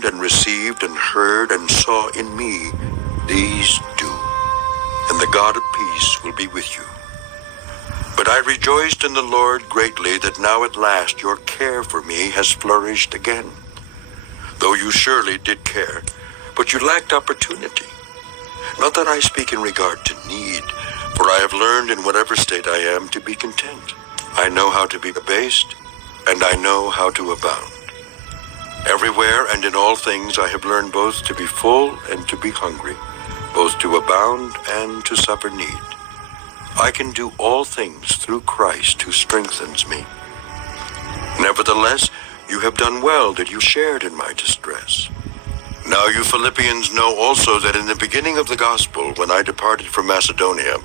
learned and received and heard and saw in me, these do, and the God of peace will be with you. But I rejoiced in the Lord greatly that now at last your care for me has flourished again. Though you surely did care, but you lacked opportunity. Not that I speak in regard to need, for I have learned in whatever state I am to be content. I know how to be abased, and I know how to abound. Everywhere and in all things I have learned both to be full and to be hungry, both to abound and to suffer need. I can do all things through Christ who strengthens me. Nevertheless, you have done well that you shared in my distress. Now you Philippians know also that in the beginning of the gospel, when I departed from Macedonia,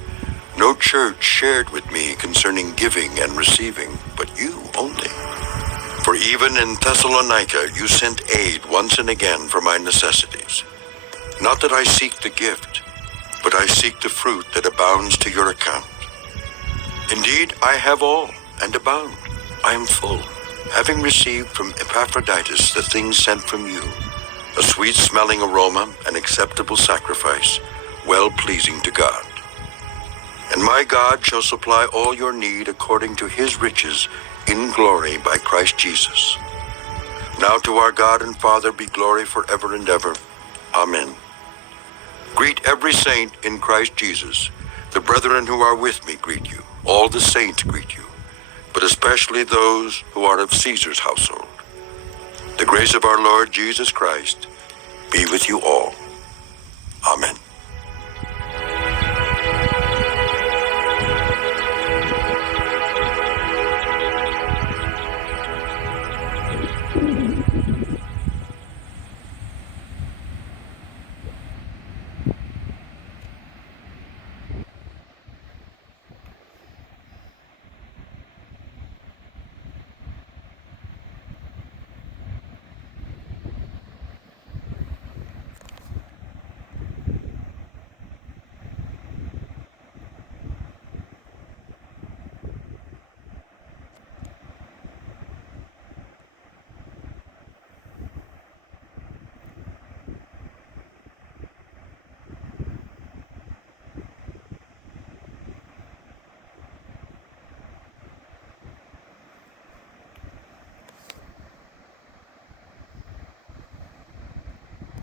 no church shared with me concerning giving and receiving, but you only. For even in Thessalonica you sent aid once and again for my necessities. Not that I seek the gift, but I seek the fruit that abounds to your account. Indeed, I have all and abound. I am full, having received from Epaphroditus the things sent from you, a sweet-smelling aroma, an acceptable sacrifice, well-pleasing to God. And my God shall supply all your need according to his riches in glory by Christ Jesus. Now to our God and Father be glory forever and ever. Amen. Greet every saint in Christ Jesus. The brethren who are with me greet you. All the saints greet you, but especially those who are of Caesar's household. The grace of our Lord Jesus Christ be with you all.